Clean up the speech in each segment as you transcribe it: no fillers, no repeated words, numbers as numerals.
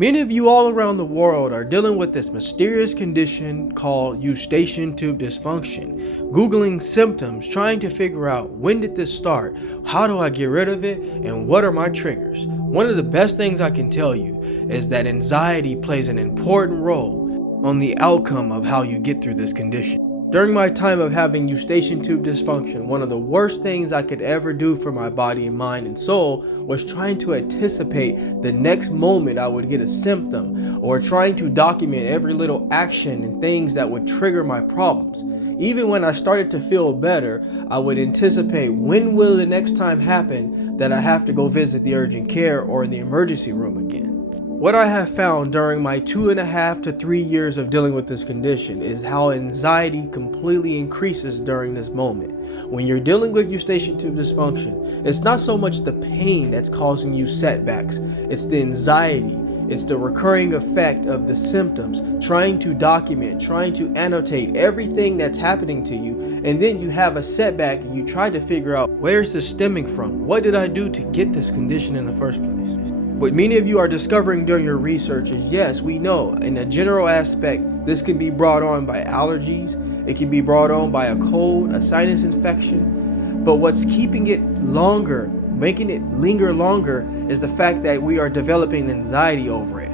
Many of you all around the world are dealing with this mysterious condition called Eustachian Tube Dysfunction. Googling symptoms, trying to figure out when did this start, how do I get rid of it, and what are my triggers. One of the best things I can tell you is that anxiety plays an important role on the outcome of how you get through this condition. During my time of having Eustachian Tube Dysfunction, one of the worst things I could ever do for my body and mind and soul was trying to anticipate the next moment I would get a symptom, or trying to document every little action and things that would trigger my problems. Even when I started to feel better, I would anticipate when will the next time happen that I have to go visit the urgent care or the emergency room again. What I have found during my 2.5 to 3 years of dealing with this condition is how anxiety completely increases during this moment. When you're dealing with Eustachian Tube Dysfunction, it's not so much the pain that's causing you setbacks, it's the anxiety, it's the recurring effect of the symptoms, trying to document, trying to annotate everything that's happening to you, and then you have a setback and you try to figure out where's this stemming from? What did I do to get this condition in the first place? What many of you are discovering during your research is, yes, we know in a general aspect, this can be brought on by allergies, it can be brought on by a cold, a sinus infection, but what's keeping it longer, making it linger longer, is the fact that we are developing anxiety over it.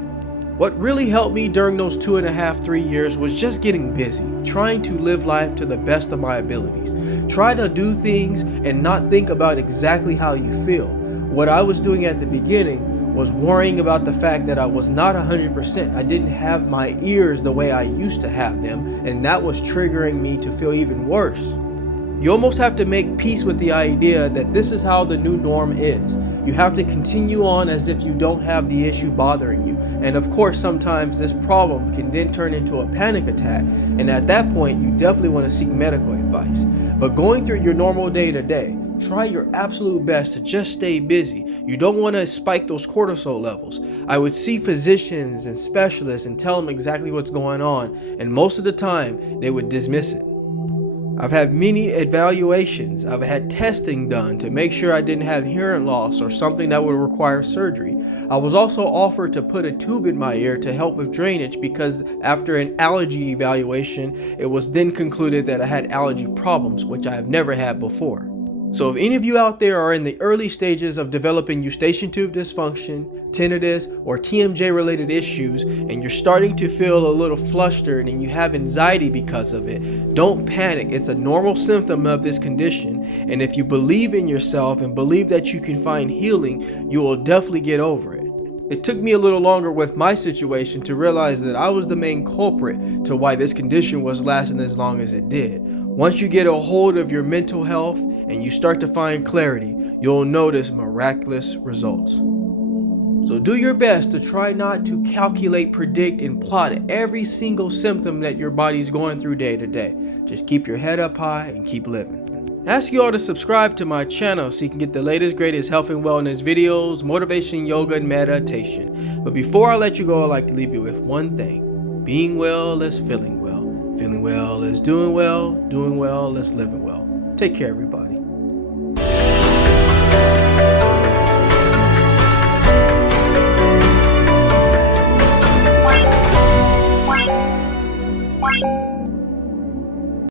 What really helped me during those 2.5, 3 years was just getting busy, trying to live life to the best of my abilities. Try to do things and not think about exactly how you feel. What I was doing at the beginning was worrying about the fact that I was not 100%. I didn't have my ears the way I used to have them, and that was triggering me to feel even worse. You almost have to make peace with the idea that this is how the new norm is. You have to continue on as if you don't have the issue bothering you. And of course, sometimes this problem can then turn into a panic attack. And at that point, you definitely want to seek medical advice. But going through your normal day-to-day, try your absolute best to just stay busy. You don't want to spike those cortisol levels. I would see physicians and specialists and tell them exactly what's going on, and most of the time they would dismiss it. I've had many evaluations. I've had testing done to make sure I didn't have hearing loss or something that would require surgery. I was also offered to put a tube in my ear to help with drainage because after an allergy evaluation, it was then concluded that I had allergy problems, which I have never had before. So if any of you out there are in the early stages of developing Eustachian Tube Dysfunction, tinnitus, or TMJ related issues, and you're starting to feel a little flustered and you have anxiety because of it, don't panic. It's a normal symptom of this condition, and if you believe in yourself and believe that you can find healing, you will definitely get over it. It took me a little longer with my situation to realize that I was the main culprit to why this condition was lasting as long as it did. Once you get a hold of your mental health and you start to find clarity, you'll notice miraculous results. So do your best to try not to calculate, predict, and plot every single symptom that your body's going through day to day. Just keep your head up high and keep living. I ask you all to subscribe to my channel so you can get the latest, greatest health and wellness videos, motivation, yoga, and meditation. But before I let you go, I'd like to leave you with one thing. Being well is feeling well. Feeling well is doing well is living well. Take care, everybody.